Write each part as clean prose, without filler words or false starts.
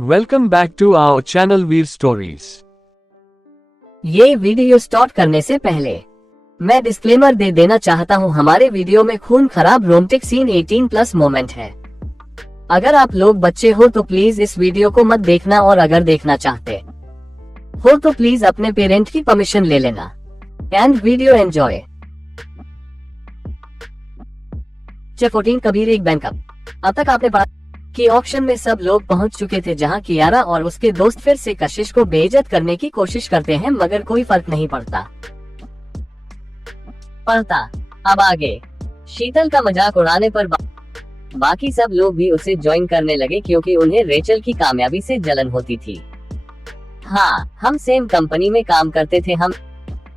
Welcome back to our channel Veer Stories. ये video start करने से पहले मैं डिस्क्लेमर दे देना चाहता हूँ, हमारे वीडियो में खून खराब रोमांटिक सीन 18+ मोमेंट है। अगर आप लोग बच्चे हो तो प्लीज इस वीडियो को मत देखना, और अगर देखना चाहते हो तो प्लीज अपने पेरेंट की परमिशन ले लेना। And video enjoy. 14 कबीर एक बैंक अब तक आपने पढ़ा कि ऑक्शन में सब लोग पहुंच चुके थे, जहां कियारा और उसके दोस्त फिर से कशिश को बेइज्जत करने की कोशिश करते हैं, मगर कोई फर्क नहीं पड़ता। अब आगे शीतल का मजाक उड़ाने पर बाकी सब लोग भी उसे ज्वाइन करने लगे, क्योंकि उन्हें रेचल की कामयाबी से जलन होती थी। हाँ, हम सेम कंपनी में काम करते थे, हम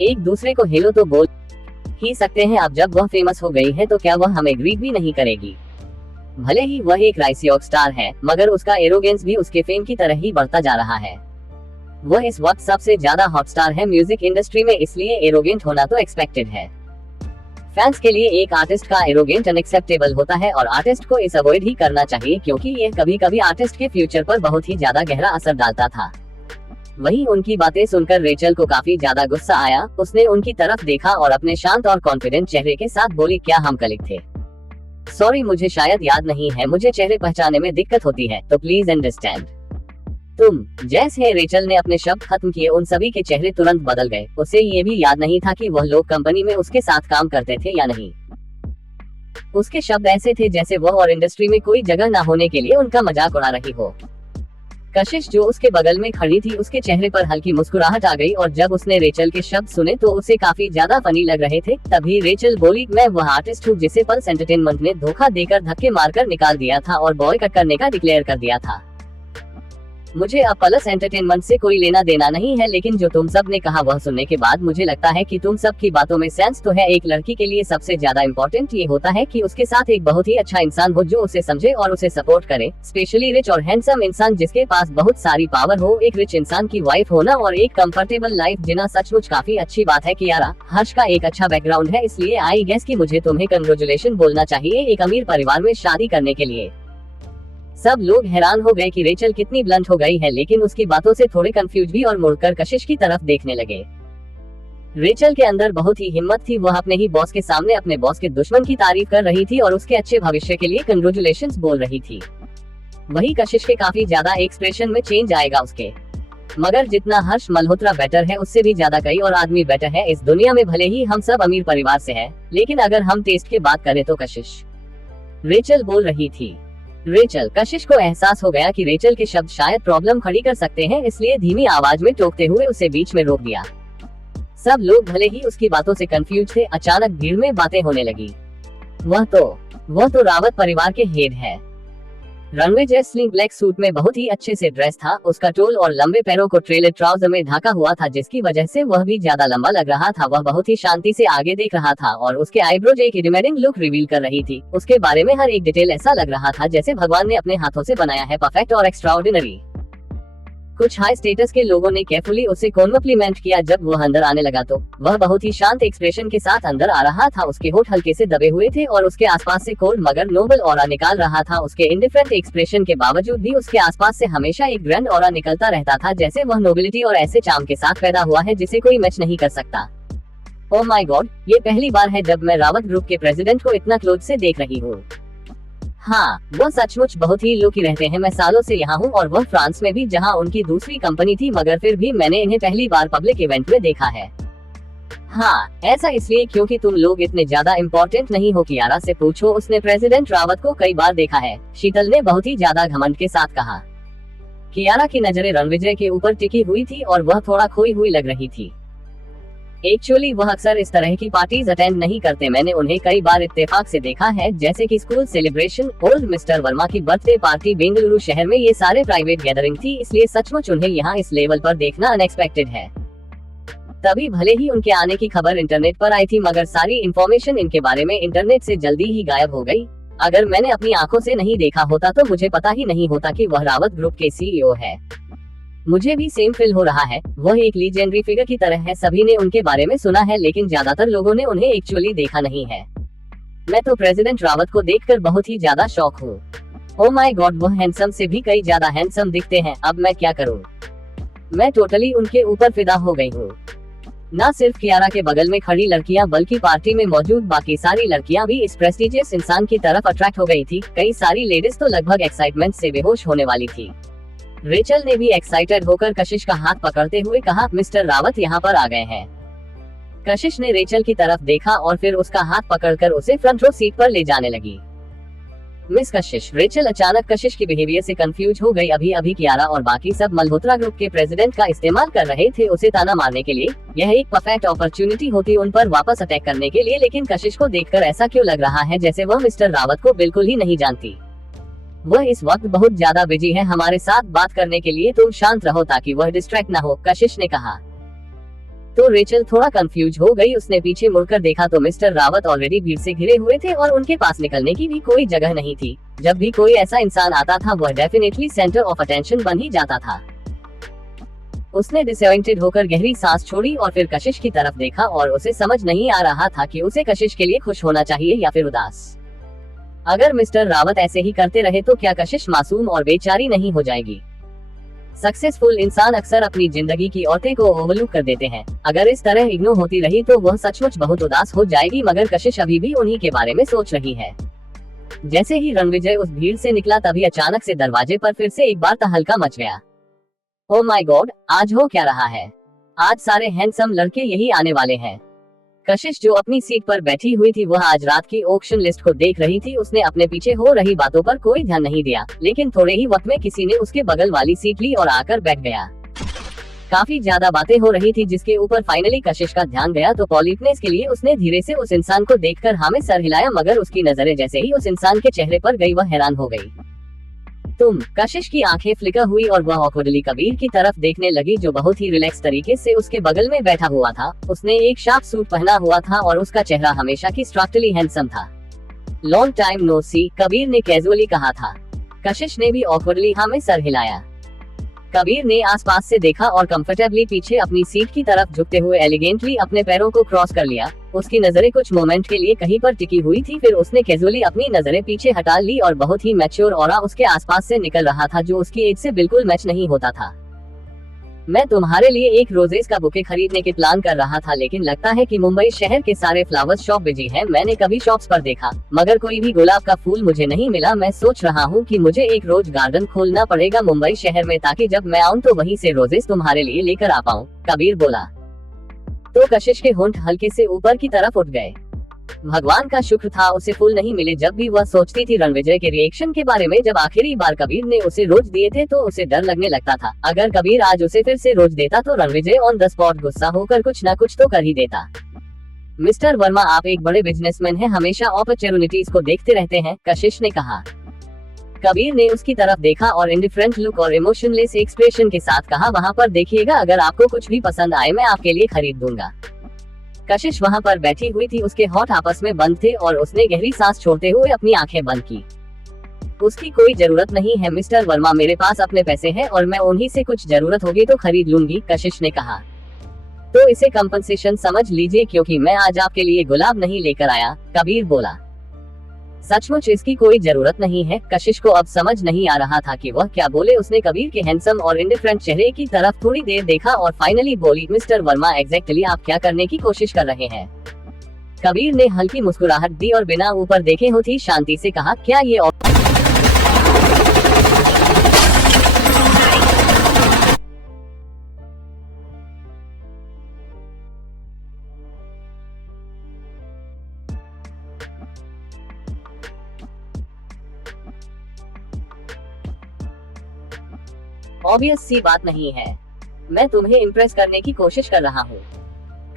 एक दूसरे को हेलो तो बोल ही सकते हैं। अब जब वह फेमस हो गई है तो क्या वह हमें ग्रीट भी नहीं करेगी? भले ही वह एक राइसियोक स्टार है, मगर उसका एरोगेंस भी उसके फेम की तरह ही बढ़ता जा रहा है। वह इस वक्त सबसे ज्यादा हॉट स्टार है म्यूजिक इंडस्ट्री में, इसलिए एरोगेंट होना तो एक्सपेक्टेड है। फैंस के लिए एक आर्टिस्ट का एरोगेंट अनएक्सेप्टेबल होता है, और आर्टिस्ट को इस अवॉइड ही करना चाहिए, क्योंकि यह कभी कभी आर्टिस्ट के फ्यूचर पर बहुत ही ज्यादा गहरा असर डालता था। वहीं उनकी बातें सुनकर रेचल को काफी ज्यादा गुस्सा आया। उसने उनकी तरफ देखा और अपने शांत और कॉन्फिडेंट चेहरे के साथ बोली, क्या हम कलीग थे? सॉरी, मुझे शायद याद नहीं है, मुझे चेहरे पहचानने में दिक्कत होती है, तो प्लीज अंडरस्टैंड। तुम जैसे रेचल ने अपने शब्द खत्म किए, उन सभी के चेहरे तुरंत बदल गए। उसे ये भी याद नहीं था कि वह लोग कंपनी में उसके साथ काम करते थे या नहीं। उसके शब्द ऐसे थे जैसे वह और इंडस्ट्री में कोई जगह ना होने के लिए उनका मजाक उड़ा रही हो। कशिश जो उसके बगल में खड़ी थी, उसके चेहरे पर हल्की मुस्कुराहट आ गई, और जब उसने रेचल के शब्द सुने तो उसे काफी ज्यादा फनी लग रहे थे। तभी रेचल बोली, मैं वह आर्टिस्ट हूँ जिसे पल्स एंटरटेनमेंट ने धोखा देकर धक्के मारकर निकाल दिया था और बॉयकॉट करने का डिक्लेयर कर दिया था। मुझे अब पल्स एंटरटेनमेंट से कोई लेना देना नहीं है, लेकिन जो तुम सब ने कहा वह सुनने के बाद मुझे लगता है कि तुम सब की बातों में सेंस तो है। एक लड़की के लिए सबसे ज्यादा इम्पोर्टेंट ये होता है कि उसके साथ एक बहुत ही अच्छा इंसान हो, जो उसे समझे और उसे सपोर्ट करे, स्पेशली रिच और हैंडसम इंसान जिसके पास बहुत सारी पावर हो। एक रिच इंसान की वाइफ होना और एक कंफर्टेबल लाइफ जीना सचमुच काफी अच्छी बात है। कियारा, हर्ष का एक अच्छा बैकग्राउंड है, इसलिए आई गेस कि मुझे तुम्हें कंग्रेचुलेशन बोलना चाहिए एक अमीर परिवार में शादी करने के लिए। सब लोग हैरान हो गए कि रेचल कितनी ब्लंट हो गई है, लेकिन उसकी बातों से थोड़े कंफ्यूज भी और मुड़कर कशिश की तरफ देखने लगे। रेचल के अंदर बहुत ही हिम्मत थी, वह अपने ही बॉस के सामने अपने बॉस के दुश्मन की तारीफ कर रही थी और उसके अच्छे भविष्य के लिए कंग्रेचुलेशंस बोल रही थी। वही कशिश के काफी ज्यादा एक्सप्रेशन में चेंज आएगा उसके। मगर जितना हर्ष मल्होत्रा बेटर है, उससे भी ज्यादा कई और आदमी बेटर है इस दुनिया में। भले ही हम सब अमीर परिवार से हैं, लेकिन अगर हम टेस्ट की बात करें तो कशिश। रेचल बोल रही थी। रेचल, कशिश को एहसास हो गया कि रेचल के शब्द शायद प्रॉब्लम खड़ी कर सकते हैं, इसलिए धीमी आवाज में टोकते हुए उसे बीच में रोक दिया। सब लोग भले ही उसकी बातों से कंफ्यूज थे, अचानक भीड़ में बातें होने लगी। वह तो रावत परिवार के हेड है। रणवे जेस्लिंग ब्लैक सूट में बहुत ही अच्छे से ड्रेस था, उसका टोल और लंबे पैरों को ट्रेलर ट्राउजर में ढका हुआ था, जिसकी वजह से वह भी ज्यादा लंबा लग रहा था। वह बहुत ही शांति से आगे देख रहा था और उसके आईब्रोज एक इडिमेटिंग लुक रिवील कर रही थी। उसके बारे में हर एक डिटेल ऐसा लग रहा था जैसे भगवान ने अपने हाथों से बनाया है, परफेक्ट और एक्स्ट्राऑर्डिनरी। कुछ हाई स्टेटस के लोगों ने केयरफुली उसे कॉम्प्लीमेंट किया। जब वह अंदर आने लगा तो वह बहुत ही शांत एक्सप्रेशन के साथ अंदर आ रहा था। उसके होठ हल्के से दबे हुए थे और उसके आसपास से कोल्ड मगर नोबल ऑरा निकाल रहा था। उसके इंडिफरेंट एक्सप्रेशन के बावजूद भी उसके आसपास से हमेशा एक ग्रैंड ऑरा निकलता रहता था, जैसे वह नोबिलिटी और ऐसे चार्म के साथ पैदा हुआ है जिसे कोई मैच नहीं कर सकता। ओह माय गॉड, ये पहली बार है जब मैं रावत ग्रुप के प्रेसिडेंट को इतना क्लोज से देख रही हूँ। हाँ, वो सचमुच बहुत ही लुकी रहते हैं। मैं सालों से यहाँ हूँ और वह फ्रांस में भी, जहाँ उनकी दूसरी कंपनी थी, मगर फिर भी मैंने इन्हें पहली बार पब्लिक इवेंट में देखा है। हाँ, ऐसा इसलिए क्योंकि तुम लोग इतने ज्यादा इम्पोर्टेंट नहीं हो। कियारा से पूछो, उसने प्रेसिडेंट रावत को कई बार देखा है, शीतल ने बहुत ही ज्यादा घमंड के साथ कहा। कियारा की नजरें रणविजय के ऊपर टिकी हुई थी और वह थोड़ा खोई हुई लग रही थी। एक्चुअली वह अक्सर इस तरह की पार्टीज अटेंड नहीं करते। मैंने उन्हें कई बार इत्तेफाक से देखा है, जैसे कि school celebration, old mister Verma की बर्थडे पार्टी, बेंगलुरु शहर में। ये सारे प्राइवेट गैदरिंग थी, इसलिए सचमुच उन्हें यहाँ इस लेवल पर देखना अनएक्सपेक्टेड है। तभी भले ही उनके आने की खबर इंटरनेट पर आई थी, मगर सारी इंफॉर्मेशन इनके बारे में इंटरनेट से जल्दी ही गायब हो गई। अगर मैंने अपनी आंखों से नहीं देखा होता तो मुझे पता ही नहीं होता कि वह रावत ग्रुप के CEO है। मुझे भी सेम फील हो रहा है, वह एक लीजेंडरी फिगर की तरह है। सभी ने उनके बारे में सुना है, लेकिन ज्यादातर लोगों ने उन्हें एक्चुअली देखा नहीं है। मैं तो प्रेसिडेंट रावत को देखकर बहुत ही ज्यादा शॉक हूँ। ओ माय गॉड, वो हैंडसम से भी कई ज्यादा हैंडसम दिखते हैं, अब मैं क्या करूं। मैं टोटली उनके ऊपर फिदा हो गई हूँ। न सिर्फ कियारा के बगल में खड़ी लड़कियां बल्कि पार्टी में मौजूद बाकी सारी लड़कियां भी इस प्रेस्टिजियस इंसान की तरफ अट्रैक्ट हो गई थी। कई सारी लेडीज तो लगभग एक्साइटमेंट से बेहोश होने वाली थी। रेचल ने भी एक्साइटेड होकर कशिश का हाथ पकड़ते हुए कहा, मिस्टर रावत यहाँ पर आ गए हैं। कशिश ने रेचल की तरफ देखा और फिर उसका हाथ पकड़कर उसे फ्रंट रो सीट पर ले जाने लगी। मिस कशिश। रेचल अचानक कशिश की बिहेवियर से कंफ्यूज हो गई। अभी अभी कियारा और बाकी सब मल्होत्रा ग्रुप के प्रेसिडेंट का इस्तेमाल कर रहे थे उसे ताना मारने के लिए। यह एक परफेक्ट अपॉर्चुनिटी होती उन पर वापस अटैक करने के लिए, लेकिन कशिश को देखकर ऐसा क्यों लग रहा है जैसे वह मिस्टर रावत को बिल्कुल ही नहीं जानती। वह इस वक्त बहुत ज्यादा बिजी है हमारे साथ बात करने के लिए, तुम शांत रहो ताकि वह डिस्ट्रैक्ट न हो, कशिश ने कहा। तो रेचल थोड़ा कंफ्यूज हो गई। उसने पीछे मुड़कर देखा तो मिस्टर रावत ऑलरेडी भीड़ से घिरे हुए थे और उनके पास निकलने की भी कोई जगह नहीं थी। जब भी कोई ऐसा इंसान आता था वह डेफिनेटली सेंटर ऑफ अटेंशन बन ही जाता था। उसने डिसअपॉइंटेड होकर गहरी सांस छोड़ी और फिर कशिश की तरफ देखा और उसे समझ नहीं आ रहा था कि उसे कशिश के लिए खुश होना चाहिए या फिर उदास। अगर मिस्टर रावत ऐसे ही करते रहे तो क्या कशिश मासूम और बेचारी नहीं हो जाएगी। सक्सेसफुल इंसान अक्सर अपनी जिंदगी की औरतें को ओवरलुक कर देते हैं। अगर इस तरह इग्नोर होती रही तो वह सचमुच बहुत उदास हो जाएगी, मगर कशिश अभी भी उन्हीं के बारे में सोच रही है। जैसे ही रणविजय उस भीड़ से निकला तभी अचानक से दरवाजे पर फिर से एक बार तहलका मच गया। ओ माय गॉड, आज हो क्या रहा है। आज सारे हैंडसम लड़के यही आने वाले हैं। कशिश जो अपनी सीट पर बैठी हुई थी वह आज रात की ऑक्शन लिस्ट को देख रही थी। उसने अपने पीछे हो रही बातों पर कोई ध्यान नहीं दिया, लेकिन थोड़े ही वक्त में किसी ने उसके बगल वाली सीट ली और आकर बैठ गया। काफी ज्यादा बातें हो रही थी जिसके ऊपर फाइनली कशिश का ध्यान गया तो पॉलिटनेस के लिए उसने धीरे से उस इंसान को देखकर हाँ में सर हिलाया, मगर उसकी नजरें जैसे ही उस इंसान के चेहरे पर गई वह हैरान हो गई। तुम। कशिश की आंखें फ्लिकर हुई और वह ऑकवर्डली कबीर की तरफ देखने लगी जो बहुत ही रिलैक्स तरीके से उसके बगल में बैठा हुआ था। उसने एक शार्प सूट पहना हुआ था और उसका चेहरा हमेशा की स्ट्रक्चरली हैंडसम था। लॉन्ग टाइम नो सी, कबीर ने कैजुअली कहा था। कशिश ने भी ऑकवर्डली हाँ में सर हिलाया। कबीर ने आसपास से देखा और कंफर्टेबली पीछे अपनी सीट की तरफ झुकते हुए एलिगेंटली अपने पैरों को क्रॉस कर लिया। उसकी नजरें कुछ मोमेंट के लिए कहीं पर टिकी हुई थी, फिर उसने कैजुअली अपनी नजरें पीछे हटा ली और बहुत ही मैच्योर ऑरा उसके आसपास से निकल रहा था जो उसकी एज से बिल्कुल मैच नहीं होता था। मैं तुम्हारे लिए एक रोजेस का बुके खरीदने के प्लान कर रहा था, लेकिन लगता है कि मुंबई शहर के सारे फ्लावर्स शॉप बिजी हैं। मैंने कभी शॉप्स पर देखा मगर कोई भी गुलाब का फूल मुझे नहीं मिला। मैं सोच रहा हूँ कि मुझे एक रोज गार्डन खोलना पड़ेगा मुंबई शहर में, ताकि जब मैं आऊँ तो वहीं से रोजेस तुम्हारे लिए लेकर आ पाऊँ, कबीर बोला। तो कशिश के होंठ हल्के से ऊपर की तरफ उठ गए। भगवान का शुक्र था उसे फूल नहीं मिले। जब भी वह सोचती थी रणविजय के रिएक्शन के बारे में जब आखिरी बार कबीर ने उसे रोज दिए थे तो उसे डर लगने लगता था। अगर कबीर आज उसे फिर से रोज देता तो रणविजय ऑन द स्पॉट गुस्सा होकर कुछ न कुछ तो कर ही देता। मिस्टर वर्मा, आप एक बड़े बिजनेसमैन हैं, हमेशा अपॉर्चुनिटीज को देखते रहते हैं, कशिश ने कहा। कबीर ने उसकी तरफ देखा और इंडिफरेंट लुक और इमोशनलेस एक्सप्रेशन के साथ कहा, वहाँ पर देखिएगा, अगर आपको कुछ भी पसंद आए मैं आपके लिए खरीद दूंगा। कशिश वहाँ पर बैठी हुई थी, उसके होंठ आपस में बंद थे और उसने गहरी सांस छोड़ते हुए अपनी आंखें बंद की। उसकी कोई जरूरत नहीं है मिस्टर वर्मा, मेरे पास अपने पैसे हैं और मैं उन्हीं से कुछ जरूरत होगी तो खरीद लूंगी, कशिश ने कहा। तो इसे कंपनसेशन समझ लीजिए क्योंकि मैं आज आपके लिए गुलाब नहीं लेकर आया, कबीर बोला। सचमुच इसकी कोई जरूरत नहीं है। कशिश को अब समझ नहीं आ रहा था कि वह क्या बोले। उसने कबीर के हैंडसम और इंडिफरेंट चेहरे की तरफ थोड़ी देर देखा और फाइनली बोली, मिस्टर वर्मा, एग्जैक्टली आप क्या करने की कोशिश कर रहे हैं। कबीर ने हल्की मुस्कुराहट दी और बिना ऊपर देखे होती शांति से कहा, क्या ये ऑब्वियस सी बात नहीं है। मैं तुम्हें इम्प्रेस करने की कोशिश कर रहा हूँ,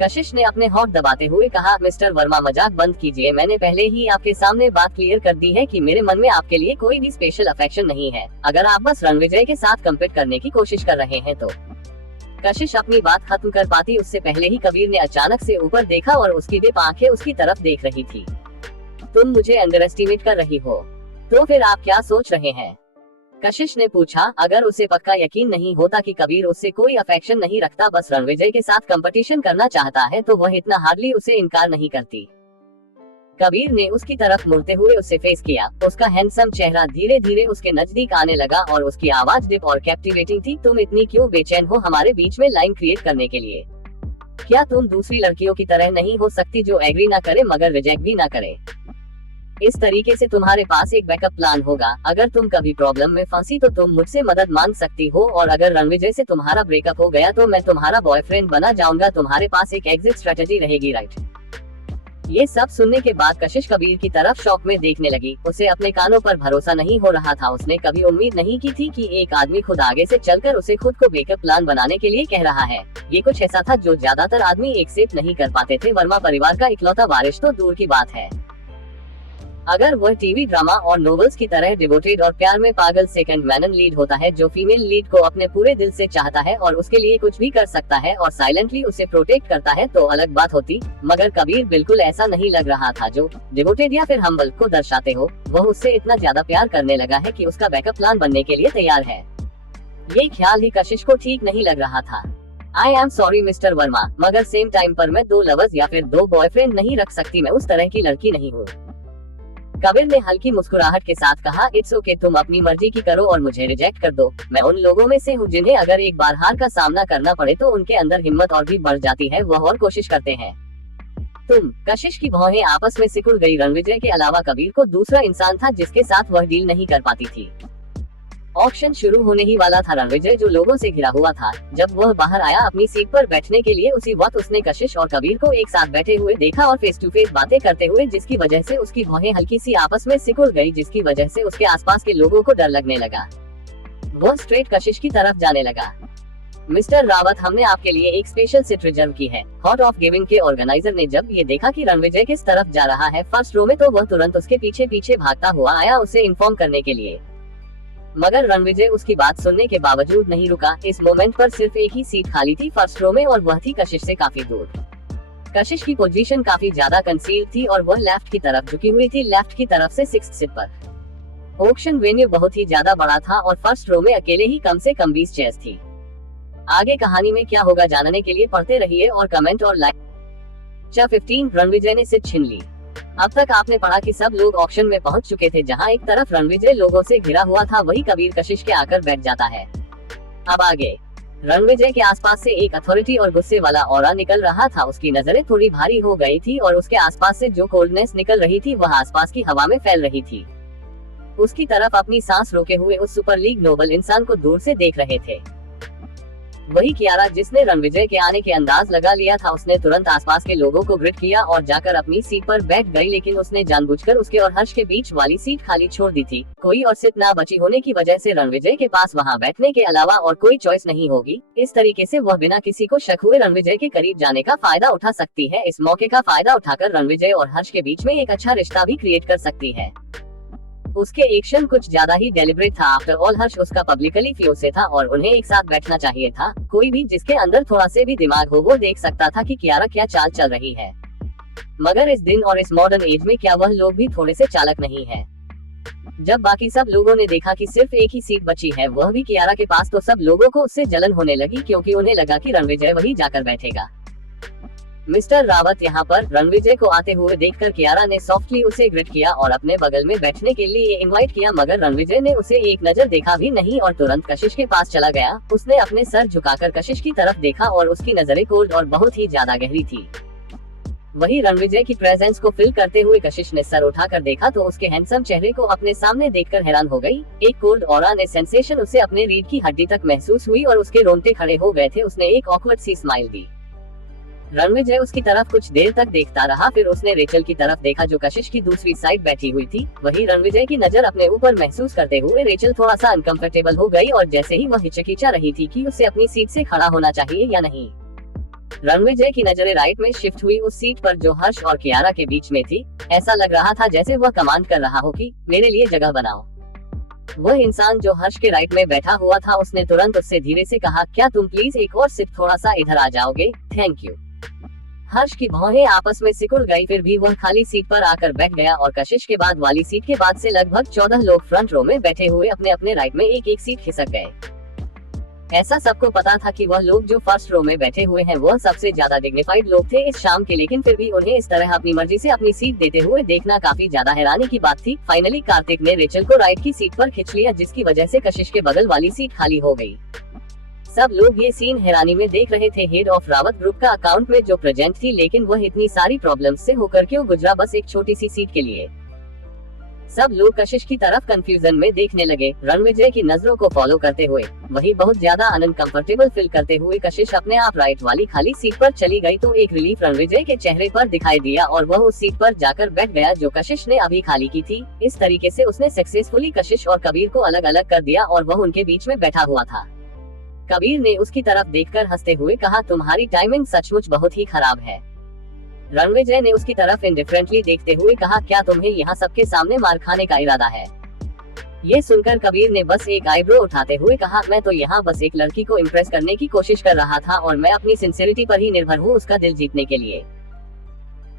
कशिश ने अपने होंठ दबाते हुए कहा। मिस्टर वर्मा, मजाक बंद कीजिए। मैंने पहले ही आपके सामने बात क्लियर कर दी है कि मेरे मन में आपके लिए कोई भी स्पेशल अफेक्शन नहीं है। अगर आप बस रणविजय के साथ कम्पीट करने की कोशिश कर रहे हैं तो। कशिश अपनी बात खत्म कर पाती उससे पहले ही कबीर ने अचानक से ऊपर देखा और उसकी दीप आंखें उसकी तरफ देख रही थी। तुम मुझे अंडर एस्टिमेट कर रही हो, तो फिर आप क्या सोच रहे हैं, कशिश ने पूछा। अगर उसे पक्का यकीन नहीं होता कि कबीर उससे कोई अफेक्शन नहीं रखता, बस रणविजय के साथ कंपटीशन करना चाहता है, तो वह इतना हार्डली उसे इनकार नहीं करती। कबीर ने उसकी तरफ मुड़ते हुए उसे फेस किया। उसका हैंडसम चेहरा धीरे धीरे उसके नजदीक आने लगा और उसकी आवाज डिप और कैप्टिवेटिंग थी। तुम इतनी क्यों बेचैन हो हमारे बीच में लाइन क्रिएट करने के लिए? क्या तुम दूसरी लड़कियों की तरह नहीं हो सकती जो एग्री ना करे मगर रिजेक्ट भी ना करे? इस तरीके से तुम्हारे पास एक बैकअप प्लान होगा। अगर तुम कभी प्रॉब्लम में फंसी तो तुम मुझसे मदद मांग सकती हो, और अगर रणविजय से तुम्हारा ब्रेकअप हो गया तो मैं तुम्हारा बॉयफ्रेंड बना जाऊंगा। तुम्हारे पास एक एग्जिट स्ट्रेटजी रहेगी, राइट? ये सब सुनने के बाद कशिश कबीर की तरफ शॉक में देखने लगी। उसे अपने कानों पर भरोसा नहीं हो रहा था। उसने कभी उम्मीद नहीं की थी कि एक आदमी खुद आगे से चलकर उसे खुद को बैकअप प्लान बनाने के लिए कह रहा है। ये कुछ ऐसा था जो ज्यादातर आदमी एक्सेप्ट नहीं कर पाते थे। वर्मा परिवार का इकलौता वारिस तो दूर की बात है, अगर वह टीवी ड्रामा और नॉवेल्स की तरह डिवोटेड और प्यार में पागल सेकंड मैन लीड होता है जो फीमेल लीड को अपने पूरे दिल से चाहता है और उसके लिए कुछ भी कर सकता है और साइलेंटली उसे प्रोटेक्ट करता है, तो अलग बात होती। मगर कबीर बिल्कुल ऐसा नहीं लग रहा था जो डिवोटेड या फिर हम्बल को दर्शाते हो। वह उससे इतना ज्यादा प्यार करने लगा है कि उसका बैकअप प्लान बनने के लिए तैयार है। ये ख्याल ही कशिश को ठीक नहीं लग रहा था। I am sorry mister Verma, मगर सेम टाइम पर मैं 2 लवर्स या फिर 2 बॉयफ्रेंड नहीं रख सकती। मैं उस तरह की लड़की नहीं हूँ। कबीर ने हल्की मुस्कुराहट के साथ कहा, इट्स ओके, तुम अपनी मर्जी की करो और मुझे रिजेक्ट कर दो। मैं उन लोगों में से हूँ जिन्हें अगर एक बार हार का सामना करना पड़े तो उनके अंदर हिम्मत और भी बढ़ जाती है, वह और कोशिश करते हैं। तुम कशिश की भौहें आपस में सिकुड़ गई। रणविजय के अलावा कबीर को दूसरा इंसान था जिसके साथ वह डील नहीं कर पाती थी। ऑक्शन शुरू होने ही वाला था। रणविजय जो लोगों से घिरा हुआ था, जब वह बाहर आया अपनी सीट पर बैठने के लिए, उसी वक्त उसने कशिश और कबीर को एक साथ बैठे हुए देखा और फेस टू फेस बातें करते हुए, जिसकी वजह से उसकी भौहें हल्की सी आपस में सिकुड़ गई, जिसकी वजह से उसके आसपास के लोगों को डर लगने लगा। वह स्ट्रेट कशिश की तरफ जाने लगा। मिस्टर रावत, हमने आपके लिए एक स्पेशल सीट रिजर्व की है। हॉट ऑफ गिविंग के ऑर्गेनाइजर ने जब ये देखा कि रणविजय किस तरफ जा रहा है फर्स्ट रो में, तो वह तुरंत उसके पीछे पीछे भागता हुआ आया उसे इन्फॉर्म करने के लिए। मगर रणविजय उसकी बात सुनने के बावजूद नहीं रुका। इस मोमेंट पर सिर्फ एक ही सीट खाली थी फर्स्ट रो में और वह थी कशिश से काफी दूर। कशिश की पोजीशन काफी ज्यादा कंसील्ड थी और वह लेफ्ट की तरफ झुकी हुई थी, लेफ्ट की तरफ से 6th सीट पर। ऑक्शन वेन्यू बहुत ही ज्यादा बड़ा था और फर्स्ट रो में अकेले ही कम से कम 20 चेयर्स थी। आगे कहानी में क्या होगा जानने के लिए पढ़ते रहिए और कमेंट और लाइक। चैप्टर 15, रणविजय ने सीट छीन ली। अब तक आपने पढ़ा कि सब लोग ऑक्शन में पहुंच चुके थे। जहां एक तरफ रणविजय लोगों से घिरा हुआ था, वही कबीर कशिश के आकर बैठ जाता है। अब आगे रणविजय के आसपास से एक अथॉरिटी और गुस्से वाला ऑरा निकल रहा था। उसकी नजरें थोड़ी भारी हो गई थी और उसके आसपास से जो कोल्डनेस निकल रही थी वह आसपास की हवा में फैल रही थी। उसकी तरफ अपनी सांस रोके हुए उस सुपर लीग नोबल इंसान को दूर से देख रहे थे। वही कियारा जिसने रणविजय के आने के अंदाज लगा लिया था। उसने तुरंत आसपास के लोगों को ग्रिट किया और जाकर अपनी सीट पर बैठ गई, लेकिन उसने जानबूझकर उसके और हर्ष के बीच वाली सीट खाली छोड़ दी थी। कोई और सीट ना बची होने की वजह से रणविजय के पास वहां बैठने के अलावा और कोई चॉइस नहीं होगी। इस तरीके से वह बिना किसी को शक हुए रणविजय के करीब जाने का फायदा उठा सकती है। इस मौके का फायदा उठाकर रणविजय और हर्ष के बीच में एक अच्छा रिश्ता भी क्रिएट कर सकती है। उसके एक्शन कुछ ज्यादा ही डेलिब्रेट था। आफ्टर ऑल हर्ष उसका पब्लिकली फियोंसे था और उन्हें एक साथ बैठना चाहिए था। कोई भी जिसके अंदर थोड़ा से भी दिमाग हो वो देख सकता था कि कियारा क्या चाल चल रही है। मगर इस दिन और इस मॉडर्न एज में क्या वह लोग भी थोड़े से चालक नहीं है? जब बाकी सब लोगों ने देखा कि सिर्फ एक ही सीट बची है, वह भी कियारा के पास, तो सब लोगों को उससे जलन होने लगी क्योंकि उन्हें लगा कि रणविजय वही जाकर बैठेगा। मिस्टर रावत यहाँ पर रणविजय को आते हुए देखकर कियारा ने सॉफ्टली उसे ग्रिट किया और अपने बगल में बैठने के लिए इनवाइट किया, मगर रणविजय ने उसे एक नजर देखा भी नहीं और तुरंत कशिश के पास चला गया। उसने अपने सर झुकाकर कशिश की तरफ देखा और उसकी नजरें कोल्ड और बहुत ही ज्यादा गहरी थी। वही रणविजय की प्रेजेंस को फील करते हुए कशिश ने सर उठाकर देखा तो उसके हैंडसम चेहरे को अपने सामने देखकर हैरान हो गई। एक कोल्ड ऑरा ने सेंसेशन उसे अपने रीढ़ की हड्डी तक महसूस हुई और उसके रोंगटे खड़े हो गए थे। उसने एक ऑकवर्ड सी स्माइल दी। रणविजय उसकी तरफ कुछ देर तक देखता रहा, फिर उसने रेचल की तरफ देखा जो कशिश की दूसरी साइड बैठी हुई थी। वही रणविजय की नजर अपने ऊपर महसूस करते हुए रेचल थोड़ा सा अनकंफर्टेबल हो गई और जैसे ही वह हिचकिचा रही थी कि उसे अपनी सीट से खड़ा होना चाहिए या नहीं, रणविजय की नजरें राइट में शिफ्ट हुई उस सीट पर जो हर्ष और कियारा के बीच में थी। ऐसा लग रहा था जैसे वह कमांड कर रहा हो कि मेरे लिए जगह बनाओ। वह इंसान जो हर्ष के राइट में बैठा हुआ था, उसने तुरंत उससे धीरे से कहा, क्या तुम प्लीज एक और सिर्फ थोड़ा सा इधर आ जाओगे? Thank you. हर्ष की भौहें आपस में सिकुड़ गई, फिर भी वह खाली सीट पर आकर बैठ गया और कशिश के बाद वाली सीट के बाद से लगभग 14 लोग फ्रंट रो में बैठे हुए अपने अपने राइट में एक एक सीट खिसक गए। ऐसा सबको पता था कि वह लोग जो फर्स्ट रो में बैठे हुए हैं वह सबसे ज्यादा डिग्निफाइड लोग थे इस शाम के, लेकिन फिर भी उन्हें इस तरह अपनी मर्जी से अपनी सीट देते हुए देखना काफी ज्यादा हैरानी की बात थी। फाइनली कार्तिक ने रेचल को राइट की सीट पर खींच लिया, जिसकी वजह से कशिश के बगल वाली सीट खाली हो गई। सब लोग ये सीन हैरानी में देख रहे थे। हेड ऑफ रावत ग्रुप का अकाउंट में जो प्रेजेंट थी, लेकिन वह इतनी सारी प्रॉब्लम्स से होकर क्यों गुजरा बस एक छोटी सी सीट के लिए। सब लोग कशिश की तरफ कंफ्यूजन में देखने लगे, रणविजय की नजरों को फॉलो करते हुए। वही बहुत ज्यादा अनकंफर्टेबल फील करते हुए कशिश अपने आप राइट वाली खाली सीट पर चली गई तो एक रिलीफ रणविजय के चेहरे पर दिखाई दिया और वह उस सीट पर जाकर बैठ गया जो कशिश ने अभी खाली की थी। इस तरीके से उसने सक्सेसफुली कशिश और कबीर को अलग अलग कर दिया और वह उनके बीच में बैठा हुआ था। कबीर ने उसकी तरफ देखकर हंसते हुए कहा, तुम्हारी टाइमिंग सचमुच बहुत ही खराब है। रणविजय ने उसकी तरफ इंडिफरेंटली देखते हुए कहा, क्या तुम्हें यहाँ सबके सामने मार खाने का इरादा है? ये सुनकर कबीर ने बस एक आईब्रो उठाते हुए कहा, मैं तो यहाँ बस एक लड़की को इम्प्रेस करने की कोशिश कर रहा था और मैं अपनी सिंसियरिटी पर ही निर्भर हूँ उसका दिल जीतने के लिए।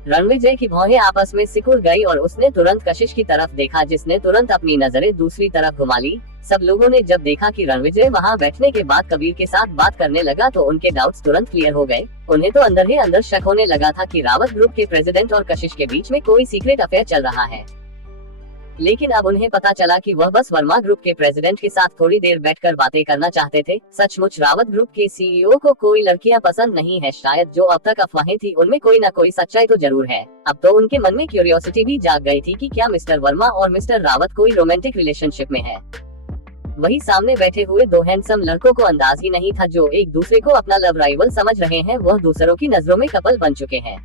रणविजय की भौहें आपस में सिकुड़ गई और उसने तुरंत कशिश की तरफ देखा, जिसने तुरंत अपनी नजरें दूसरी तरफ घुमा ली। सब लोगों ने जब देखा कि रणविजय वहां बैठने के बाद कबीर के साथ बात करने लगा तो उनके डाउट्स तुरंत क्लियर हो गए। उन्हें तो अंदर ही अंदर शक होने लगा था कि रावत ग्रुप के प्रेसिडेंट और कशिश के बीच में कोई सीक्रेट अफेयर चल रहा है, लेकिन अब उन्हें पता चला कि वह बस वर्मा ग्रुप के प्रेसिडेंट के साथ थोड़ी देर बैठकर बातें करना चाहते थे। सचमुच रावत ग्रुप के सीईओ को कोई लड़कियां पसंद नहीं है। शायद जो अब तक अफवाहें थी उनमें कोई न कोई सच्चाई तो जरूर है। अब तो उनके मन में क्यूरियोसिटी भी जाग गई थी कि क्या मिस्टर वर्मा और मिस्टर रावत कोई रोमांटिक रिलेशनशिप में है। वही सामने बैठे हुए दो हैंडसम लड़कों को अंदाज ही नहीं था, जो एक दूसरे को अपना लव राइवल समझ रहे हैं, वह दूसरों की नजरों में कपल बन चुके हैं।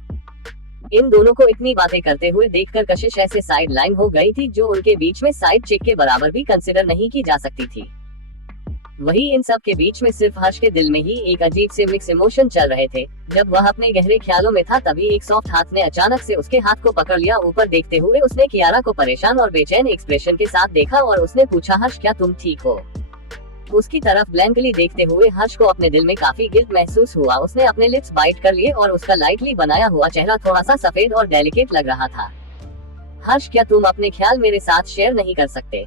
इन दोनों को इतनी बातें करते हुए देखकर कशिश ऐसे साइड लाइन हो गई थी जो उनके बीच में साइड चिक के बराबर भी कंसिडर नहीं की जा सकती थी। वही इन सब के बीच में सिर्फ हर्ष के दिल में ही एक अजीब से मिक्स इमोशन चल रहे थे। जब वह अपने गहरे ख्यालों में था तभी एक सॉफ्ट हाथ ने अचानक से उसके हाथ को पकड़ लिया। ऊपर देखते हुए उसने कियारा को परेशान और बेचैन एक्सप्रेशन के साथ देखा और उसने पूछा, हर्ष क्या तुम ठीक हो? उसकी तरफ ब्लैंकली देखते हुए हर्ष को अपने दिल में काफी गिल्ट महसूस हुआ। उसने अपने लिप्स बाइट कर लिए और उसका लाइटली बनाया हुआ चेहरा थोड़ा सा सफेद और डेलिकेट लग रहा था। हर्ष क्या तुम अपने ख्याल मेरे साथ शेयर नहीं कर सकते?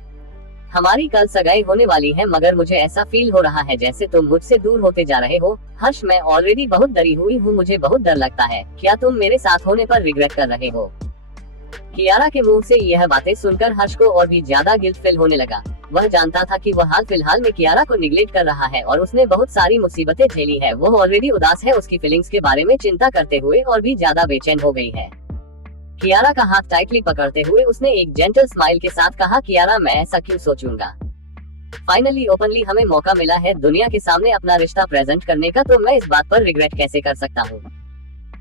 हमारी कल सगाई होने वाली है, मगर मुझे ऐसा फील हो रहा है जैसे तुम मुझसे दूर होते जा रहे हो। हर्ष मैं ऑलरेडी बहुत डरी हुई हूँ, मुझे बहुत डर लगता है। क्या तुम मेरे साथ होने पर रिग्रेट कर रहे हो? कियारा के मुंह से यह बातें सुनकर हर्ष को और भी ज्यादा गिल्ट फील होने लगा। वह जानता था कि वह हाल फिलहाल में कियारा को निग्लेक्ट कर रहा है और उसने बहुत सारी मुसीबतें झेली है। वह ऑलरेडी उदास है, उसकी फीलिंग्स के बारे में चिंता करते हुए और भी ज्यादा बेचैन हो गई है। कियारा का हाथ टाइटली पकड़ते हुए उसने एक जेंटल स्माइल के साथ कहा, कियारा मैं ऐसा क्यों सोचूंगा? फाइनली ओपनली हमें मौका मिला है दुनिया के सामने अपना रिश्ता प्रेजेंट करने का, तो मैं इस बात पर रिग्रेट कैसे कर सकता हूँ?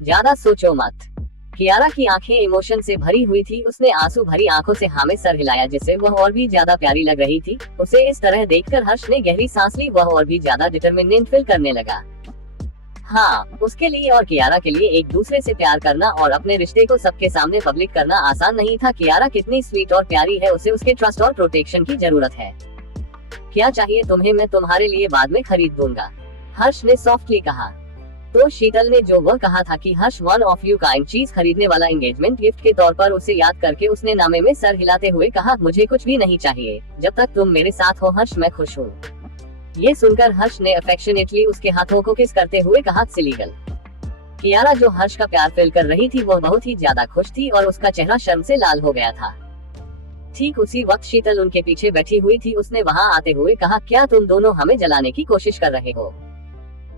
ज्यादा सोचो मत। कियारा की आंखें इमोशन से भरी हुई थी। उसने आंसू भरी आंखों से हाँ में सर हिलाया, जिससे वह और भी ज्यादा प्यारी लग रही थी। उसे इस तरह देखकर हर्ष ने गहरी सांस ली। वह और भी ज्यादा डिटरमिनेट फील करने लगा। हाँ, उसके लिए और कियारा के लिए एक दूसरे से प्यार करना और अपने रिश्ते को सबके सामने पब्लिक करना आसान नहीं था। कियारा कितनी स्वीट और प्यारी है, उसे उसके ट्रस्ट और प्रोटेक्शन की जरूरत है। क्या चाहिए तुम्हें? मैं तुम्हारे लिए बाद में खरीद दूंगा, हर्ष ने सॉफ्टली कहा। तो शीतल ने जो वह कहा था कि हर्ष वन ऑफ यू काइंड चीज खरीदने वाला एंगेजमेंट गिफ्ट के तौर पर, उसे याद करके उसने नामे में सर हिलाते हुए कहा, मुझे कुछ भी नहीं चाहिए, जब तक तुम मेरे साथ हो हर्ष मैं खुश हूँ। ये सुनकर हर्ष ने अफेक्शनेटली उसके हाथों को किस करते हुए कहा, सिलीगल। कियारा जो हर्ष का प्यार फील कर रही थी वह बहुत ही ज्यादा खुश थी और उसका चेहरा शर्म से लाल हो गया था। ठीक उसी वक्त शीतल उनके पीछे बैठी हुई थी। उसने वहां आते हुए कहा, क्या तुम दोनों हमें जलाने की कोशिश कर रहे हो?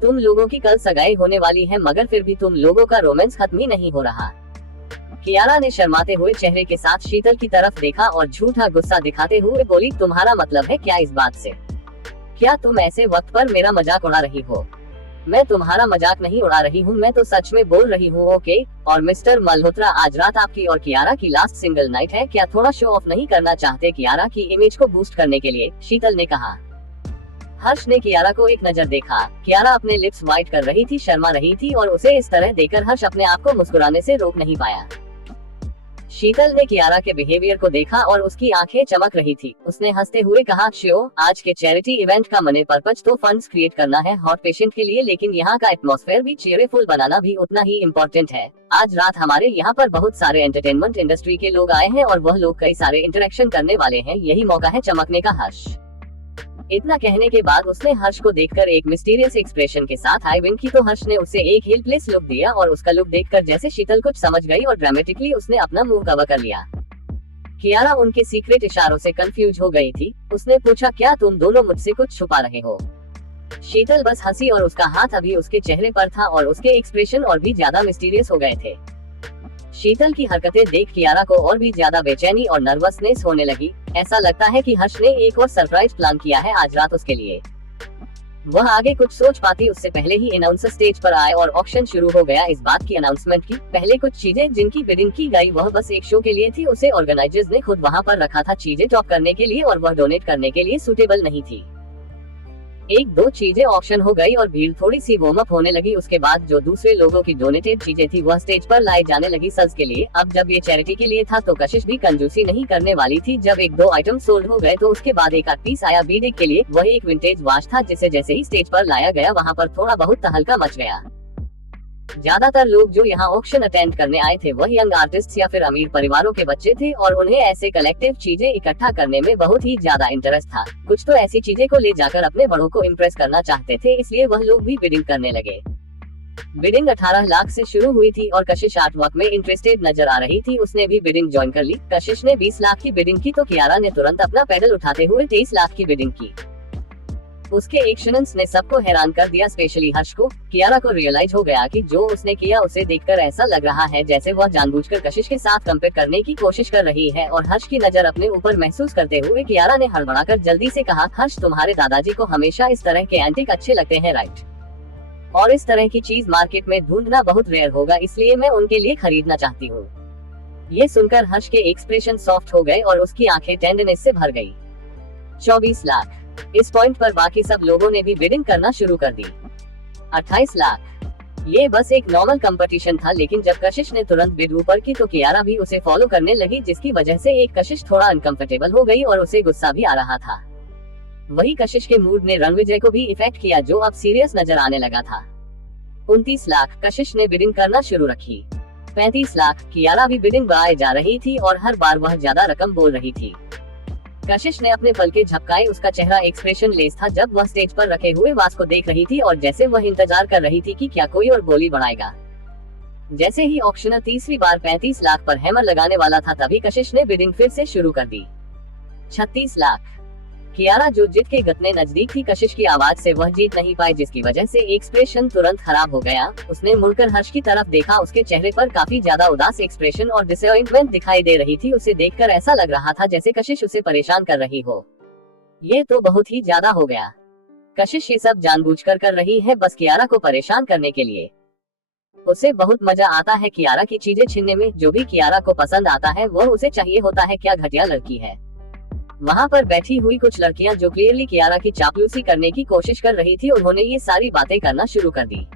तुम लोगों की कल सगाई होने वाली है, मगर फिर भी तुम लोगों का रोमांस खत्म ही नहीं हो रहा। कियारा ने शर्माते हुए चेहरे के साथ शीतल की तरफ देखा और झूठा गुस्सा दिखाते हुए बोली, तुम्हारा मतलब है क्या इस बात से? क्या तुम ऐसे वक्त पर मेरा मजाक उड़ा रही हो? मैं तुम्हारा मजाक नहीं उड़ा रही हूँ, मैं तो सच में बोल रही हूँ। ओके। और मिस्टर मल्होत्रा, आज रात आपकी और कियारा की लास्ट सिंगल नाइट है, क्या थोड़ा शो ऑफ नहीं करना चाहते कियारा की इमेज को बूस्ट करने के लिए? शीतल ने कहा। हर्ष ने कियारा को एक नजर देखा। कियारा अपने लिप्स वाइट कर रही थी, शर्मा रही थी और उसे इस तरह देखकर हर्ष अपने आप को मुस्कुराने से रोक नहीं पाया। शीतल ने कियारा के बिहेवियर को देखा और उसकी आंखें चमक रही थी। उसने हंसते हुए कहा, श्यो, आज के चैरिटी इवेंट का मने पर्पज तो फंड्स क्रिएट करना है हॉट पेशेंट के लिए, लेकिन यहाँ का एटमॉस्फेयर भी चीयरफुल बनाना भी उतना ही इम्पोर्टेंट है। आज रात हमारे यहाँ पर बहुत सारे एंटरटेनमेंट इंडस्ट्री के लोग आए हैं और वह लोग कई सारे इंटरेक्शन करने वाले हैं। यही मौका है चमकने का। हर्ष इतना कहने के बाद उसने हर्ष को देखकर एक मिस्टीरियस एक्सप्रेशन के साथ आई विंक की तो हर्ष ने उसे एक हेल्पलेस लुक दिया और उसका लुक देखकर जैसे शीतल कुछ समझ गई और ड्रामेटिकली उसने अपना मुंह कवर कर लिया। कियारा उनके सीक्रेट इशारों से कंफ्यूज हो गई थी। उसने पूछा, क्या तुम दोनों मुझसे कुछ छुपा रहे हो? शीतल बस हंसी और उसका हाथ अभी उसके चेहरे पर था और उसके एक्सप्रेशन और भी ज्यादा मिस्टीरियस हो गए थे। शीतल की हरकतें देख कियारा को और भी ज्यादा बेचैनी और नर्वसनेस होने लगी। ऐसा लगता है कि हर्ष ने एक और सरप्राइज प्लान किया है आज रात उसके लिए। वह आगे कुछ सोच पाती उससे पहले ही अनाउंसर स्टेज पर आए और ऑक्शन शुरू हो गया। इस बात की अनाउंसमेंट की पहले कुछ चीजें जिनकी बिडिंग की गई वह बस एक शो के लिए थी। उसे ऑर्गेनाइजर्स ने खुद वहां पर रखा था चीजें टॉप करने के लिए और वह डोनेट करने के लिए सूटेबल नहीं थी। एक दो चीजें ऑक्शन हो गई और भीड़ थोड़ी सी वार्म अप होने लगी। उसके बाद जो दूसरे लोगों की डोनेटेड चीजें थी वह स्टेज पर लाई जाने लगी सज के लिए। अब जब ये चैरिटी के लिए था तो कशिश भी कंजूसी नहीं करने वाली थी। जब एक दो आइटम सोल्ड हो गए तो उसके बाद एक आध पीस आया बीडे के लिए। वह एक विंटेज वॉच था जिसे जैसे ही स्टेज पर लाया गया वहाँ पर थोड़ा बहुत तहलका मच गया। ज्यादातर लोग जो यहाँ ऑक्शन अटेंड करने आए थे वह यंग आर्टिस्ट या फिर अमीर परिवारों के बच्चे थे और उन्हें ऐसे कलेक्टिव चीजें इकट्ठा करने में बहुत ही ज्यादा इंटरेस्ट था। कुछ तो ऐसी चीजें को ले जाकर अपने बड़ों को इम्प्रेस करना चाहते थे, इसलिए वह लोग भी बिडिंग करने लगे। बिडिंग 18 लाख से शुरू हुई थी और कशिश आर्ट वर्क में इंटरेस्टेड नजर आ रही थी। उसने भी बिडिंग ज्वाइन कर ली। कशिश ने 20 लाख की बिडिंग की तो कियारा ने तुरंत अपना पैडल उठाते हुए 23 लाख की बिडिंग की। उसके एक्शंस ने सबको हैरान कर दिया, स्पेशली हर्ष को। कियारा को रियलाइज हो गया कि जो उसने किया उसे देखकर ऐसा लग रहा है जैसे वह जानबूझकर कशिश के साथ कंपेयर करने की कोशिश कर रही है। और हर्ष की नजर अपने ऊपर महसूस करते हुए कियारा ने हड़बड़ाकर जल्दी से कहा, हर्ष तुम्हारे दादाजी को हमेशा इस तरह के एंटिक अच्छे लगते हैं राइट? और इस तरह की चीज मार्केट में ढूंढना बहुत रेयर होगा, इसलिए मैं उनके लिए खरीदना चाहती हूँ। ये सुनकर हर्ष के एक्सप्रेशन सॉफ्ट हो गए और उसकी आंखें टेंडरनेस से भर गई। 24 लाख। इस पॉइंट पर बाकी सब लोगों ने भी बिडिंग करना शुरू कर दी। 28 लाख। ये बस एक नॉर्मल कंपटीशन था, लेकिन जब कशिश ने तुरंत बिड ऊपर की तो कियारा भी उसे फॉलो करने लगी, जिसकी वजह से एक कशिश थोड़ा अनकंफर्टेबल हो गई और उसे गुस्सा भी आ रहा था। वही कशिश के मूड ने रणविजय को भी इफेक्ट किया जो अब सीरियस नजर आने लगा था। 29 लाख। कशिश ने बिडिंग करना शुरू रखी। 35 लाख। कियारा भी बिडिंग बढ़ाए जा रही थी और हर बार वह ज्यादा रकम बोल रही थी। कशिश ने अपने पलके झपकाए। उसका चेहरा एक्सप्रेशन लेस था जब वह स्टेज पर रखे हुए वास को देख रही थी और जैसे वह इंतजार कर रही थी कि क्या कोई और बोली बढ़ाएगा। जैसे ही ऑक्शनर तीसरी बार 35 लाख पर हैमर लगाने वाला था तभी कशिश ने बिडिंग फिर से शुरू कर दी। 36 लाख। कियारा जो जीत के गतने नजदीक थी, कशिश की आवाज से वह जीत नहीं पाई, जिसकी वजह से एक्सप्रेशन तुरंत खराब हो गया। उसने मुड़कर हर्ष की तरफ देखा। उसके चेहरे पर काफी ज्यादा उदास एक्सप्रेशन और डिसअपॉइंटमेंट दिखाई दे रही थी। उसे देखकर ऐसा लग रहा था जैसे कशिश उसे परेशान कर रही हो। ये तो बहुत ही ज्यादा हो गया। कशिश ये सब जानबूझकर कर रही है बस कियारा को परेशान करने के लिए। उसे बहुत मजा आता है कियारा की चीजें छीनने में। जो भी कियारा को पसंद आता है वह उसे चाहिए होता है। क्या घटिया लड़की है। वहाँ पर बैठी हुई कुछ लड़कियां जो क्लियरली कियारा की चापलूसी करने की कोशिश कर रही थी, उन्होंने ये सारी बातें करना शुरू कर दी।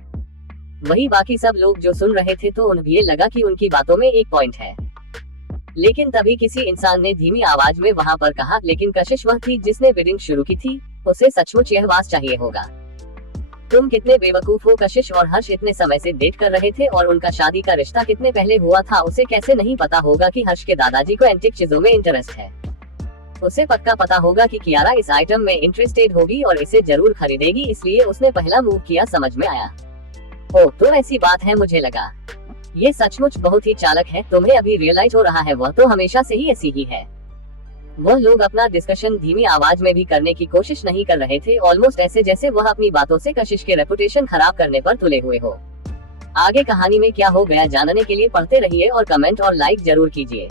वही बाकी सब लोग जो सुन रहे थे तो उन्हें ये लगा कि उनकी बातों में एक पॉइंट है। लेकिन तभी किसी इंसान ने धीमी आवाज में वहाँ पर कहा, लेकिन कशिश वह थी जिसने बिडिंग शुरू की थी। उसे सचमुच यह वास चाहिए होगा। तुम कितने बेवकूफ हो। कशिश और हर्ष इतने समय से डेट कर रहे थे और उनका शादी का रिश्ता कितने पहले हुआ था। उसे कैसे नहीं पता होगा कि हर्ष के दादाजी को एंटिक चीजों में इंटरेस्ट है। उसे पक्का पता होगा कि कियारा इस आइटम में इंटरेस्टेड होगी और इसे जरूर खरीदेगी, इसलिए उसने पहला मूव किया। समझ में आया। ओह, तो ऐसी बात है, मुझे लगा। ये सचमुच बहुत ही चालाक है। तुम्हें अभी रियलाइज हो रहा है वह तो हमेशा से ही ऐसी ही है। वह लोग अपना डिस्कशन धीमी आवाज में भी करने की कोशिश नहीं कर रहे थे, ऑलमोस्ट ऐसे जैसे वह अपनी बातों से कशिश के रेपुटेशन खराब करने पर तुले हुए हो। आगे कहानी में क्या हो गया जानने के लिए पढ़ते रहिए और कमेंट और लाइक जरूर कीजिए।